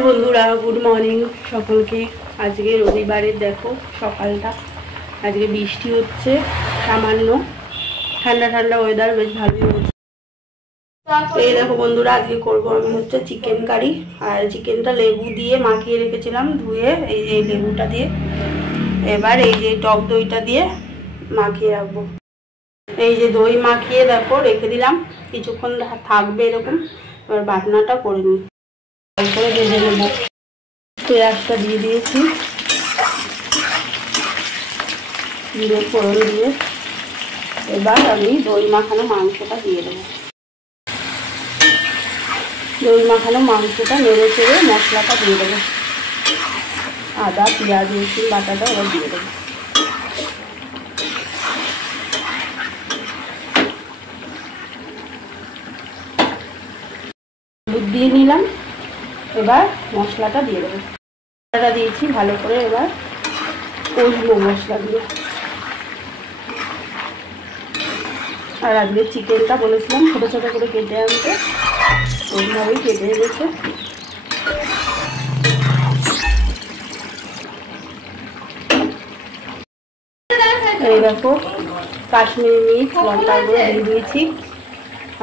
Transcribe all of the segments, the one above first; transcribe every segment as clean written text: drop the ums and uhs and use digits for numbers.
Hello बंधुरा good morning सकलके। आज के रविवार देखो सकालटा आज के बिस्टी होच्छे सामान्य ठंडा ठंडा वेदार बेश भालोई होच्छे। এই দেখো বন্ধুরা আজকে করব আমি হচ্ছে চিকেন কারি আর চিকেনটা লেবু দিয়ে মাখিয়ে রেখেছিলাম ধুয়ে এই যে লেবুটা দিয়ে এবার এই যে টক দইটা দিয়ে মাখিয়ে রাখবো। এই যে দই মাখিয়ে দেখো রেখে দিলাম কিছুক্ষণ থাকবে এরকম। এবার বাটনাটা করে নিই করে ভেজে নেব। পেঁয়াজটা দিয়ে দিয়েছি জিরে ফোড়ন দিয়ে এবার আমি দই মাখানো মাংসটা দিয়ে দেবো। দই মাখানো মাংসটা নেড়ে চেড়ে মশলাটা দিয়ে দেবো। আদা পেঁয়াজ রসুন বাটাটা এবার দিয়ে দেবো। হলুদ দিয়ে নিলাম এবার মশলাটা দিয়ে দেবো। মশলাটা দিয়েছি ভালো করে এবার কষবো মশলা দিয়ে। আর আজকে চিকেনটা বলেছিলাম ছোটো ছোটো করে কেটে আনতে ওইভাবেই কেটে এনেছে। এই দেখো কাশ্মীরি মির্চ লঙ্কাগুলো দিয়ে দিয়েছি।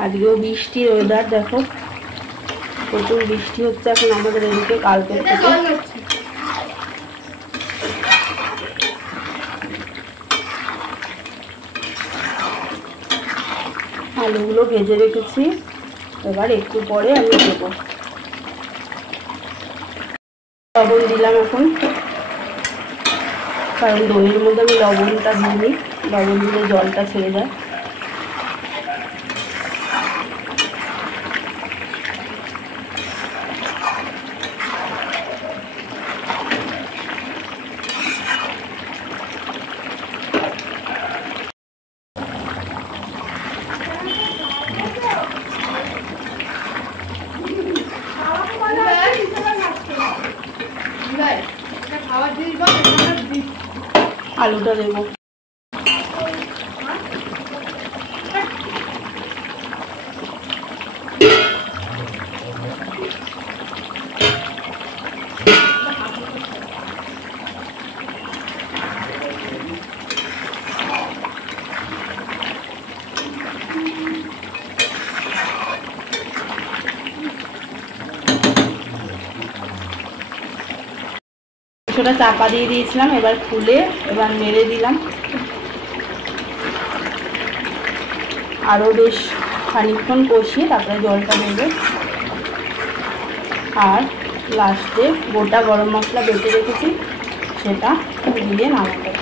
আজকেও বৃষ্টির ওয়েদার দেখো প্রচুর বৃষ্টি হচ্ছে এখন আমাদের এদিকে কালকে থেকে। আলুগুলো ভেজে রেখেছি এবার একটু পরে আমি দেব। লবণ দিলাম এখন কারণ দইয়ের মধ্যে আমি লবণটা দিইনি, লবণ দিলে জলটা ছেড়ে যায়। আলুটা দেবো। কিছুটা চাপা দিয়ে দিয়েছিলাম এবার খুলে এবার নেড়ে দিলাম। আরও বেশ খানিকক্ষণ কষিয়ে তারপরে জলটা দেবে। আর লাস্টে গোটা গরম মশলা বেটে রেখেছি সেটা দিয়ে নামাবো।